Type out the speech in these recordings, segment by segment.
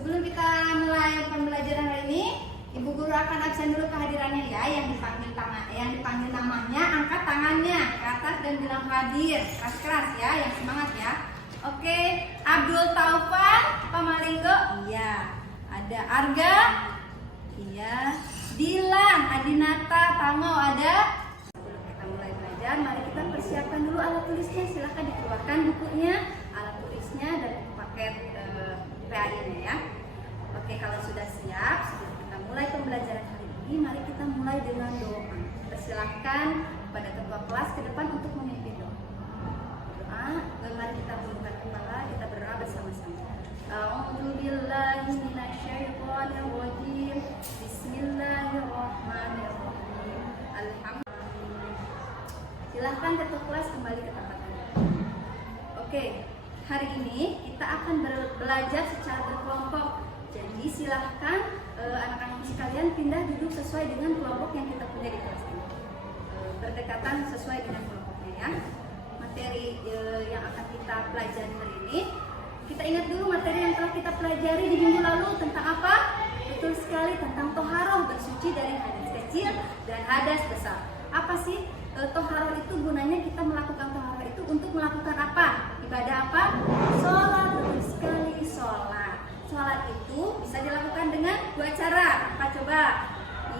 Sebelum kita mulai pembelajaran hari ini, Ibu Guru akan absen dulu kehadirannya ya. Yang dipanggil namanya, angkat tangannya ke atas dan bilang hadir. Keras-keras ya, yang semangat ya. Oke, Abdul Taufan, Pamalinggo, iya. Ada Arga, iya. Dilan, Adinata, Tango, ada. Sebelum kita mulai belajar, mari kita persiapkan dulu alat tulisnya. Silahkan dikeluarkan bukunya, alat tulisnya dan paket PAI-nya ya. Oke, kalau sudah siap, sebelum kita mulai pembelajaran hari ini, mari kita mulai dengan doa. Persilahkan pada ketua kelas ke depan untuk memimpin doa. Mari kita tundukkan kepala, kita berdoa bersama-sama. A'udzubillahi minasyaitonirrajim. Bismillahirrahmanirrahim. Alhamdulillah. Silahkan ketua kelas kembali ke tempatnya. Oke, hari ini kita akan belajar secara berkelompok. Jadi silahkan anak-anak sekalian pindah duduk sesuai dengan kelompok yang kita punya di kelas ini. Berdekatan sesuai dengan kelompoknya ya. Materi yang akan kita pelajari hari ini, kita ingat dulu materi yang telah kita pelajari di minggu lalu tentang apa? Betul sekali, tentang toharoh, bersuci dari hadas kecil dan hadas besar. Apa sih toharoh itu? Gunanya kita melakukan toharoh itu untuk melakukan apa? Ibadah apa? Sholat. Betul sekali, sholat. Sholat itu bisa dilakukan dengan dua cara. Apa coba?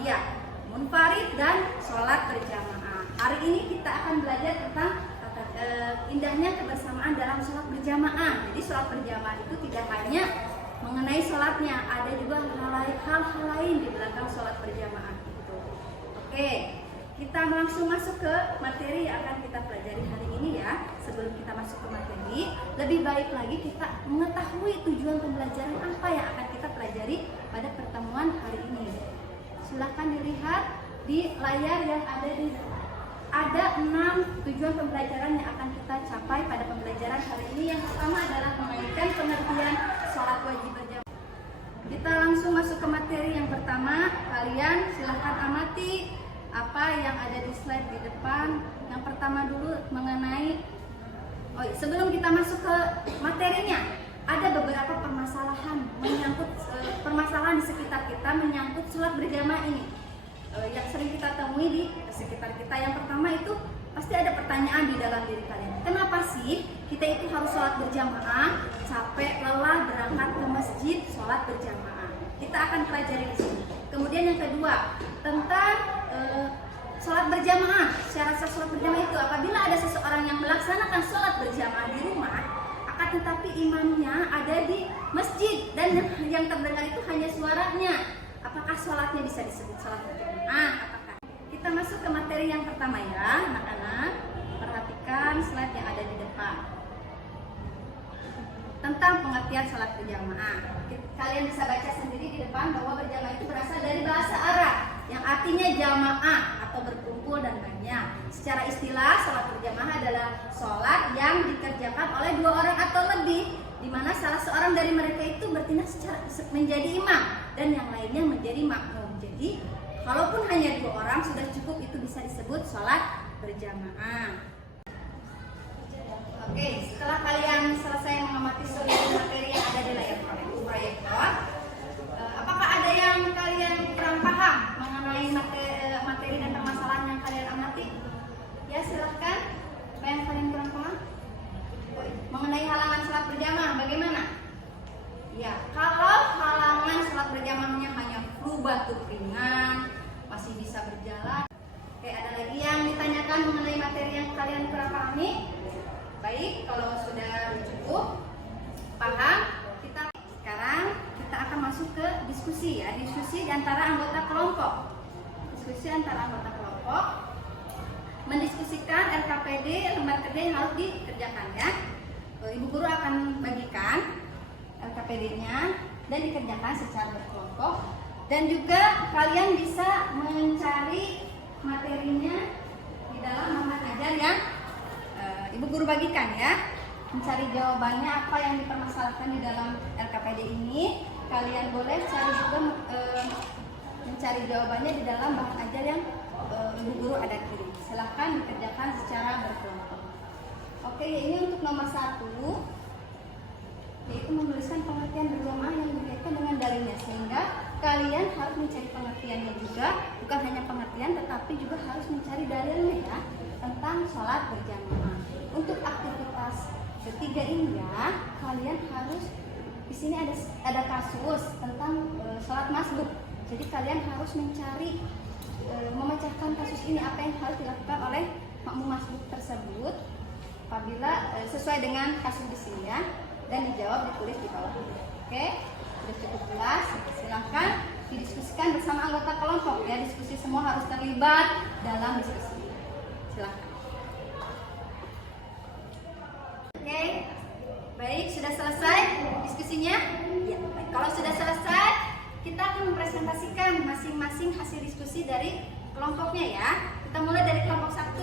Iya, munfarid dan sholat berjamaah. Hari ini kita akan belajar tentang indahnya kebersamaan dalam sholat berjamaah. Jadi sholat berjamaah itu tidak hanya mengenai sholatnya, ada juga hal-hal lain di belakang sholat berjamaah itu. Oke, kita langsung masuk ke materi yang akan kita pelajari hari ini ya. Sebelum kita masuk ke materi, lebih baik lagi kita mengetahui tujuan pembelajaran apa yang akan kita pelajari pada pertemuan hari ini. Silahkan dilihat di layar yang ada 6 tujuan pembelajaran yang akan kita capai pada pembelajaran hari ini. Yang pertama adalah mengaitkan pengertian sholat wajib berjamaah. Kita langsung masuk ke materi yang pertama. Kalian silahkan amati apa yang ada di slide di depan. Yang pertama dulu mengenai sebelum kita masuk ke materinya, ada beberapa permasalahan menyangkut permasalahan di sekitar kita menyangkut sholat berjamaah ini. Yang sering kita temui di sekitar kita. Yang pertama itu pasti ada pertanyaan di dalam diri kalian. Kenapa sih kita itu harus sholat berjamaah? Capek, lelah berangkat ke masjid sholat berjamaah. Kita akan pelajari di sini. Kemudian yang kedua tentang sholat berjamaah. Syarat sholat berjamaah itu apabila ada seseorang yang melaksanakan sholat berjamaah di rumah, akan tetapi imamnya ada di masjid dan yang terdengar itu hanya suaranya. Apakah sholatnya bisa disebut sholat berjamaah? Apakah? Kita masuk ke materi yang pertama ya, anak-anak. Perhatikan slide yang ada di depan tentang pengertian sholat berjamaah. Kalian bisa baca sendiri di depan bahwa berjamaah itu berasal dari bahasa Arab yang artinya jamaah atau berkumpul dan banyak. Secara istilah, sholat berjamaah adalah sholat yang dikerjakan oleh 2 orang atau lebih, di mana salah seorang dari mereka itu bertindak menjadi imam dan yang lainnya menjadi makmum. Jadi, kalaupun hanya 2 orang sudah cukup, itu bisa disebut sholat berjamaah. Oke, setelah kalian selesai mengamati seluruh materi yang ada di layar proyektor, apakah ada yang kalian kurang paham mengenai materi dan permasalahan yang kalian amati? Ya, silahkan. Apa yang kalian kurang paham? Mengenai halangan sholat berjamaah, bagaimana? Ya, kalau halangan sholat berjamaahnya hanya flu, batuk ringan, masih bisa berjalan. Oke, ada lagi yang ditanyakan mengenai materi yang kalian kurang pahami? Baik, kalau sudah cukup paham, sekarang kita akan masuk ke diskusi ya, diskusi di antara anggota kelompok. Diskusi antara anggota kelompok mendiskusikan LKPD, lembar kerja yang harus dikerjakan ya. Ibu guru akan bagikan LKPD-nya dan dikerjakan secara berkelompok, dan juga kalian bisa mencari materinya di dalam bahan ajar yang Ibu guru bagikan ya. Mencari jawabannya apa yang dipermasalahkan di dalam LKPD ini. Kalian boleh cari juga mencari jawabannya di dalam bahan ajar yang Ibu guru ada kirim. Silahkan dikerjakan secara berkelompok. Oke, ini untuk nomor 1, yaitu menuliskan pengertian berjamaah yang dikaitkan kalian harus mencari pengertiannya juga, bukan hanya pengertian tetapi juga harus mencari dalilnya ya tentang sholat berjamaah. Untuk aktivitas ketiga ini ya, kalian harus di sini ada kasus tentang sholat masbuk. Jadi kalian harus mencari memecahkan kasus ini, apa yang harus dilakukan oleh makmum masbuk tersebut apabila sesuai dengan kasus di sini ya, dan dijawab ditulis di bawah. Oke, sudah cukup jelas. Silahkan didiskusikan bersama anggota kelompok ya. Diskusi semua harus terlibat dalam diskusi. Silahkan. Oke, baik, sudah selesai diskusinya? Ya, baik. Kalau sudah selesai, kita akan mempresentasikan masing-masing hasil diskusi dari kelompoknya ya. Kita mulai dari kelompok 1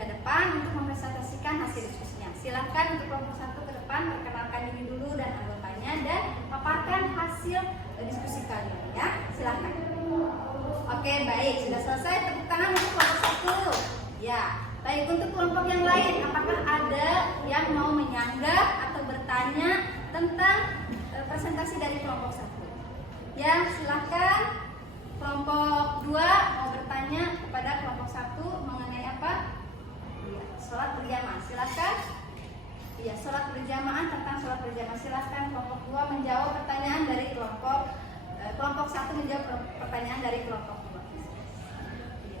ke depan untuk mempresentasikan hasil diskusinya. Silahkan untuk kelompok 1 ke depan perkenalkan diri dulu dan anggotanya dan paparkan hasil diskusi kalian ya. Silahkan. Oke, baik, sudah selesai. Tepuk tangan untuk kelompok 1. Ya, baik, untuk kelompok yang lain, apakah ada yang mau menyanggah atau bertanya tentang presentasi dari kelompok 1? Ya, silahkan. Kelompok 2 mau bertanya kepada kelompok 1 mengenai apa? Ya, sholat berjamaah. Silahkan. Ya, sholat berjamaah, tentang sholat berjamaah. Silahkan kelompok 2 menjawab pertanyaan dari kelompok 1 menjawab pertanyaan dari kelompok 2. Ya.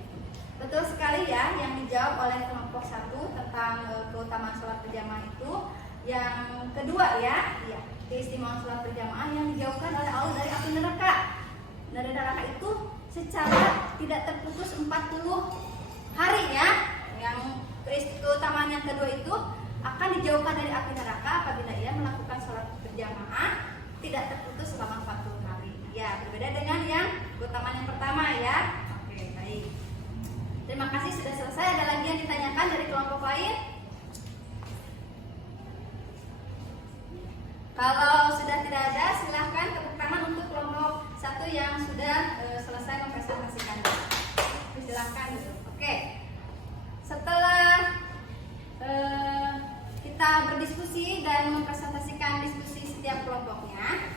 Betul sekali ya, yang dijawab oleh kelompok 1 tentang keutamaan sholat berjamaah itu. Yang kedua ya, keistimewaan sholat berjamaah yang dijauhkan oleh Allah dari api neraka. Dari neraka itu secara tidak terputus 40 hari ya. Yang keutamaan yang kedua itu akan dijauhkan dari api neraka apabila ia melakukan sholat berjamaah tidak terputus selama 40 hari. Ya, berbeda dengan yang keutamaan yang pertama ya. Oke, baik. Terima kasih, sudah selesai. Ada lagi yang ditanyakan dari kelompok lain? Kalau sudah tidak ada, silahkan tepuk tangan untuk kelompok 1 yang sudah selesai mempresentasikan. Silahkan gitu. Oke. Setelah kita berdiskusi dan mempresentasikan diskusi setiap kelompoknya,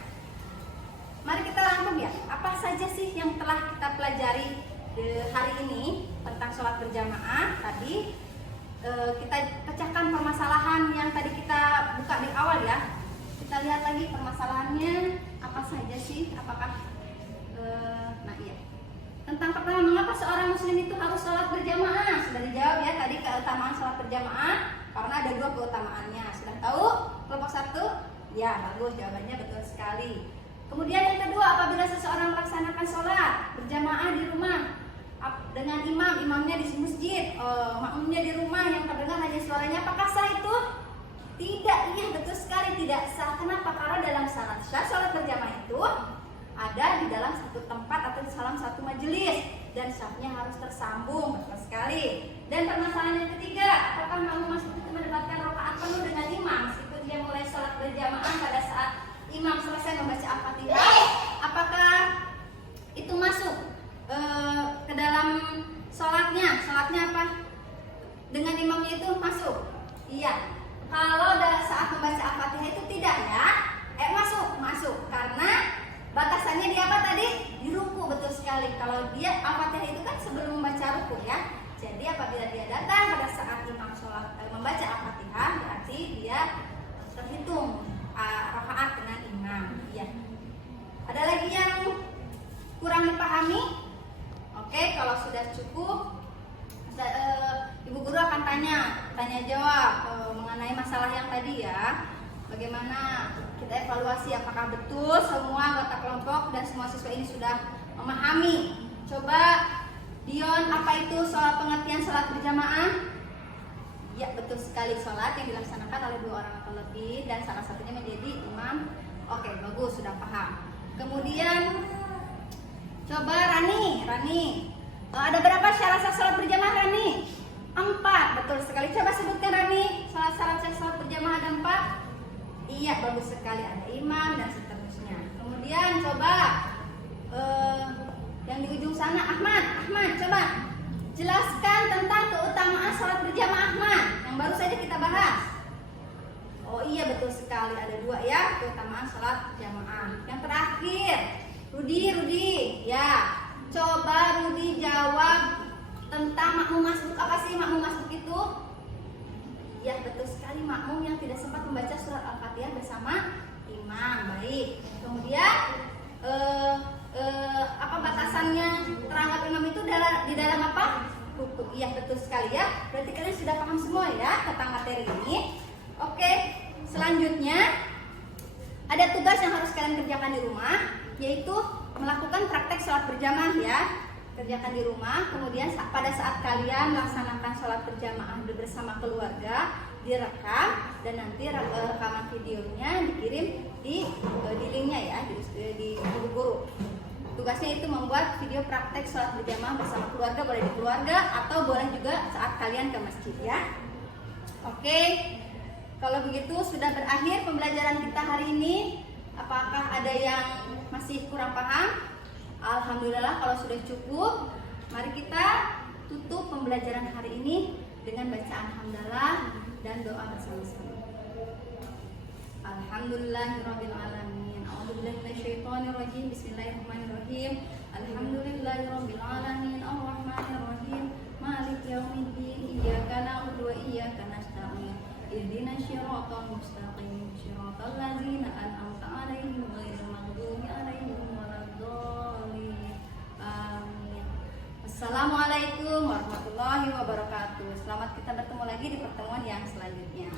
mari kita rangkum ya. Apa saja sih yang telah kita pelajari hari ini tentang sholat berjamaah tadi? Kita pecahkan permasalahan yang tadi kita buka di awal ya. Kita lihat lagi permasalahannya apa saja sih? Apakah tentang pertama, mengapa seorang muslim itu harus sholat berjamaah? Sudah dijawab ya tadi, keutamaan sholat berjamaah karena ada 2 keutamaannya. Sudah tahu kelompok 1? Ya, bagus, jawabannya betul sekali. Kemudian yang kedua, apabila seseorang melaksanakan sholat berjamaah di rumah dengan imamnya di masjid, makmumnya di rumah yang terdengar hanya suaranya, apakah sah itu? Tidak, iya betul sekali tidak sah. Kenapa? Karena dalam syarat sah sholat berjamaah itu ada di dalam satu tempat atau di dalam satu majelis dan sahnya harus tersambung, betul sekali. Dan permasalahan yang ketiga, apakah makmum masjid itu mendapatkan rakaat penuh dengan imam meskipun dia mulai sholat berjamaah pada saat imam selesai membaca Al-Fatihah? Apakah itu masuk ke dalam sholatnya? Sholatnya apa? Dengan imamnya itu masuk? Iya. Kalau saat membaca Al-Fatihah itu tidak ya, masuk karena batasannya di apa tadi? Di ruku, betul sekali. Kalau dia Al-Fatihah itu kan sebelum membaca ruku ya. Jadi apabila dia datang pada saat imam sholat membaca Al-Fatihah, berarti dia terhitung rakaat dengan imam. Ya. Ada lagi yang kurang dipahami? Oke, kalau sudah cukup, Ibu Guru akan tanya jawab mengenai masalah yang tadi ya. Bagaimana kita evaluasi apakah betul semua anggota kelompok dan semua siswa ini sudah memahami. Coba Dion, apa itu soal pengertian sholat berjamaah? Ya, betul sekali, sholat yang dilaksanakan oleh 2 orang atau lebih dan salah satunya menjadi imam. Oke, bagus, sudah paham. Kemudian coba Rani, ada berapa syarat sah sholat berjamaah Rani? 4, betul sekali. Coba sebutkan Rani, syarat sah sholat berjamaah ada 4. Iya, bagus sekali, ada imam dan seterusnya. Kemudian coba yang di ujung sana, Ahmad, coba jelaskan tentang keutamaan sholat berjamaah Ahmad yang baru saja kita bahas. Oh iya, betul sekali, ada 2 ya keutamaan sholat berjamaah. Yang terakhir, Rudi, ya. Coba Rudi jawab tentang makmum masbuk. Apa sih makmum masbuk itu? Ya, betul sekali, makmum yang tidak sempat membaca surat Al-Fatihah bersama imam. Baik. Kemudian apa batasannya terangkat imam itu di dalam apa? Ruku. Iya, betul sekali ya. Berarti kalian sudah paham semua ya tentang materi ini. Oke, selanjutnya ada tugas yang harus kalian kerjakan di rumah, yaitu melakukan praktek sholat berjamaah ya. Kerjakan di rumah, kemudian pada saat kalian melaksanakan sholat berjamaah bersama keluarga, direkam dan nanti rekaman videonya dikirim di linknya ya, di guru. Tugasnya itu membuat video praktek sholat berjamaah bersama keluarga, boleh di keluarga atau boleh juga saat kalian ke masjid ya. Oke, kalau begitu sudah berakhir pembelajaran kita hari ini. Apakah ada yang masih kurang paham? Alhamdulillah kalau sudah cukup. Mari kita tutup pembelajaran hari ini dengan bacaan hamdalah dan doa bersama-sama. Alhamdulillahirabbil alamin. A'udzubillahi minasyaitonir rajim. Bismillahirrahmanirrahim. Alhamdulillahirabbil alamin. Arrahmanirrahim. Maliki yaumiddin. Iyyaka na'budu wa iyyaka nasta'in. Ihdinas siratal mustaqim. Siratal ladzina an'amta 'alaihim ghairil maghdubi 'alaihim waladdallin. Amin. Assalamualaikum warahmatullahi wabarakatuh. Selamat kita bertemu lagi di pertemuan yang selanjutnya.